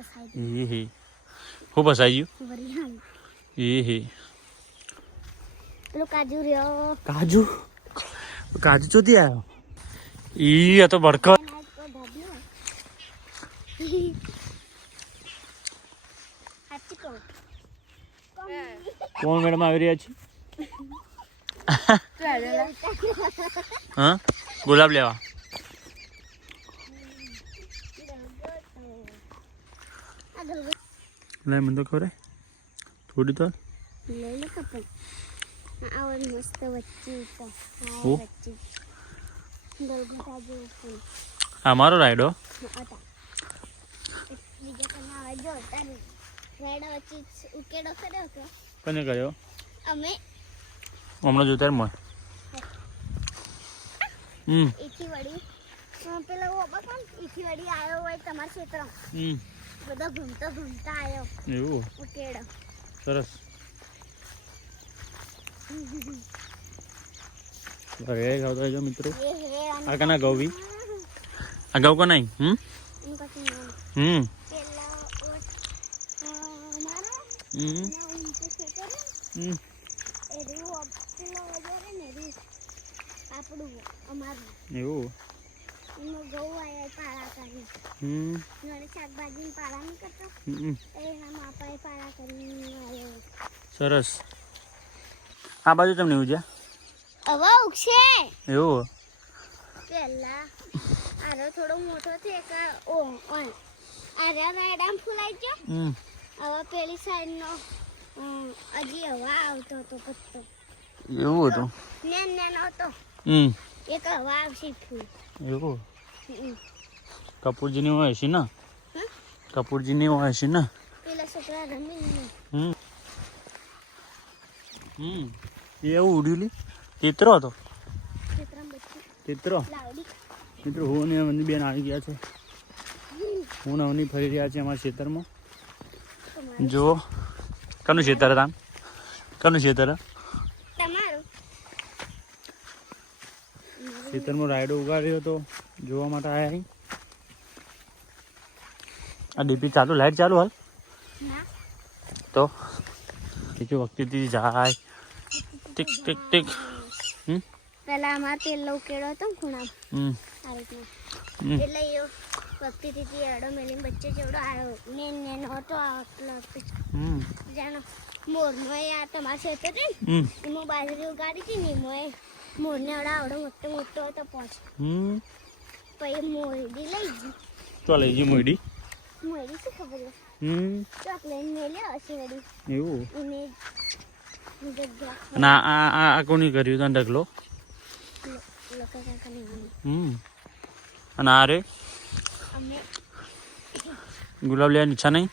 એ હે હું ફસાઈ ગયું એ હે પેલો કાજુ રહ્યો કાજુ કાજુ ચોથી આવ્યો ઈ આ તો બડકો કોણ મેડમ આવી રહ્યા છે હા ગુલાબ લેવા નહીં મને તો ખબર થોડી તો લઈ લે કપલ આ મસ્ત વચ્ચે ઓ વચ્ચે ગલગોટા જેવું ફૂલ અમારો રાયડો બીજા કના આવે જો તારે રાયડા વચ્ચે ઉકેડો કર્યો કે કોને કર્યો અમે હમણાં જોતા મળ એથી વળી પેલા ઓબા કોણ એથી વળી આવ્યો હોય તમારા ક્ષેત્રમાં બધા ઘૂમતા આવ્યો એવું ઉકેડો સરસ ઘરે ખાવતો જો મિત્રો આ કના ગૌવી આ ગૌ કો નહીં પેલા મારો આપણું અમારું એવું એમાં ઘઉં આવ્યા પાળા કરી શાકભાજી પાળા નહીં કરતો એના માપાએ પાળા કરીને આવ્યો સરસ આ બાજુ તમને એવું છે હવે ઉગશે એવું પેલા આરો થોડો મોટો છે કે ઓ આર્યા રાયડામ ફૂલાઈ ગયો હવે પેલી સાઈડ નો હજી હવા આવતો હતો પત્તો એવું હતું નેનો હતો એક હવા આવશે ફૂલ એવું કપૂરજીની હોય છે ને કપૂરજીની હોય છે ને પેલા છોકરા રમી એવું ઉડ્યું તીતરો હતો તીતરો મિત્રો હું ને અવની બેન આવી ગયા છે હું ને અવની ફરી રહ્યા છે અમારા ખેતરમાં જો કનું ખેતર હતા કનું ખેતર તમારું ખેતરમાં રાયડો ઉગાડ્યો હતો જોવા માટે આવ્યા અહીં આ ડીપી ચાલુ લાઈટ ચાલુ હાલ તો બીજું વખતેથી જાય ટીક ટીક ટીક પેલા અમાર તેલ લઉં કેળો હતો ને ખૂણા આ રીતના એટલે એ વખતેથી એડો મેલીને બચ્ચે જેવડો આવ્યો નેનો હતો જાણો મોરનો એ આ તમારે છે તો એમાં બાજરી ઉગાડી હતી ને એમાં મોરને આવડો મોટો હતો પહોંચ પછી મોરડી લઈ ગઈ તો લઈ ગઈ મોરડી મોરડી શું ખબર ચોકલેટ મેલ્યો હશે વળી એવું એને ના આ કોની કર્યું તને ઢગલો અને આ રે ગુલાબ લેવાની ઈચ્છા નહીં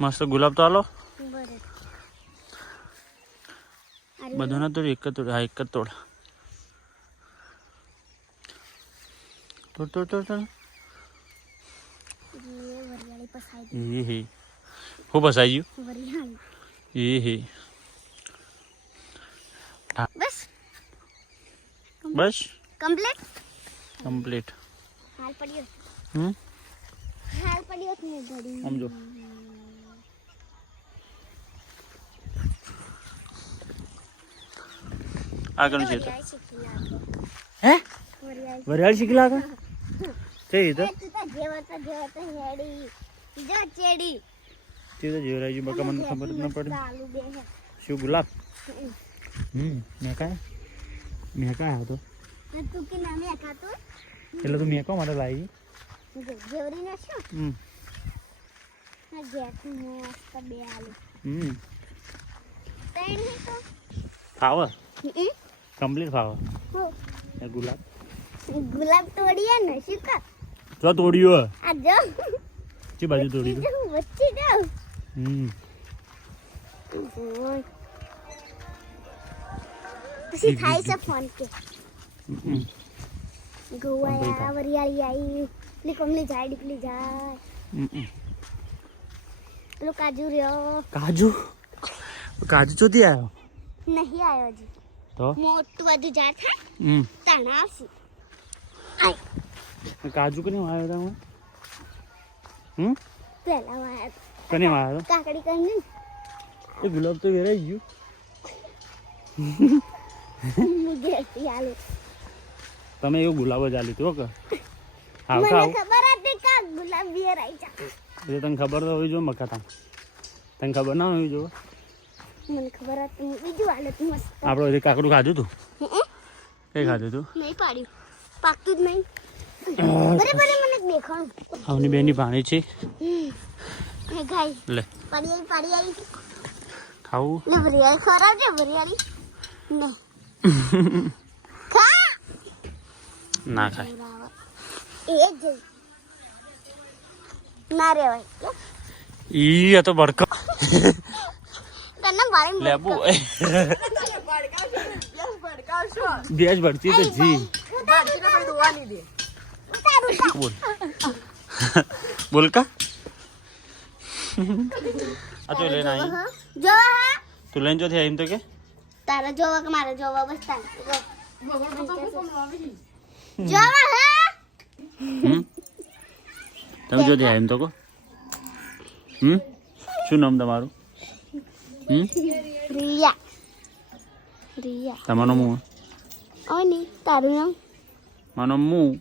મસ્ત ગુલાબ તો હાલો બધાના તોડ એક જ તોડ હા એક જ તોડ તોડ તોડ તોડ તોડ એ હે હું ફસાઈ ગયું એ હે બસ બસ કમ્પ્લીટ કમ્પ્લીટ હાલ પડ્યો ને ઘડી સમજો આગળ છે હે વરિયાળી શીખી લાગે કઈ રીતે ચેડી તે તો જેવરાજી બકા મને ખબર જ ન પડે શું ગુલાબ મેકા હતો તું કે નામે ખાતો એટલે તું મેકો માટે લાવી જેવરી ના શું આ ગેટ મસ્ત બે આલુ તૈન હે તો ફાવર કમ્પ્લીટ ફાવર હો એ ગુલાબ તોડીએ ને શીખા જો તોડ્યું આ જો ચી બાજુ તોડ્યું વચ્ચે જાવ પછી થાય છે ફોન કે ગોવા વરિયાળી આવી પેલી કમલી જાય દીકલી જાય પેલો કાજુ રહ્યો કાજુ ચોથી આવ્યો નહીં આવ્યો હજી તો મોટું બધું ઝાડ થાય તાણા આવશે કાજુ કે નહીં આવ્યો હતા પહેલા વાયા કને વાયો કાકડી કરીને એ ગુલાબ તો વેરાઈ ગયું ઘેરથી આલુ તમે એવું ગુલાબ જ આલી તું કે હાવ મને ખાવ ખબર હતી કે ગુલાબ વેરાઈ જાય એટલે તને ખબર તો હોવી જોઈએ મકા તને ખબર ના હોવી જોઈએ મને ખબર હતી બીજું હાલત મસ્ત આપણે હજી કાકડું ખાધું તું એ ખાધું તું નહીં પાડ્યું પાકતું જ નહીં બરાબર મને દેખાણું આવની બેનની પાણી છે હે ગાઈ લે પાડી આવી ખાવું લે ભરિયાળી ખરાબ છે ભરિયાળી ને ખા ના ખાય એ જ ના રેવાય ઈ આ તો બડકા તને મારી લેબુ બેજ ભરતી તો જી બોલ બોલ કા આ તો લઈને આવી જો હા તું લઈને જો થયા એમ તો કે તારા જોવા કે મારા જોવા બસ તાર જોવા હા તમે જો થયા એમ તો કહો શું નામ તમારું રિયા તમારું મું ઓની તારું નામ મારું મું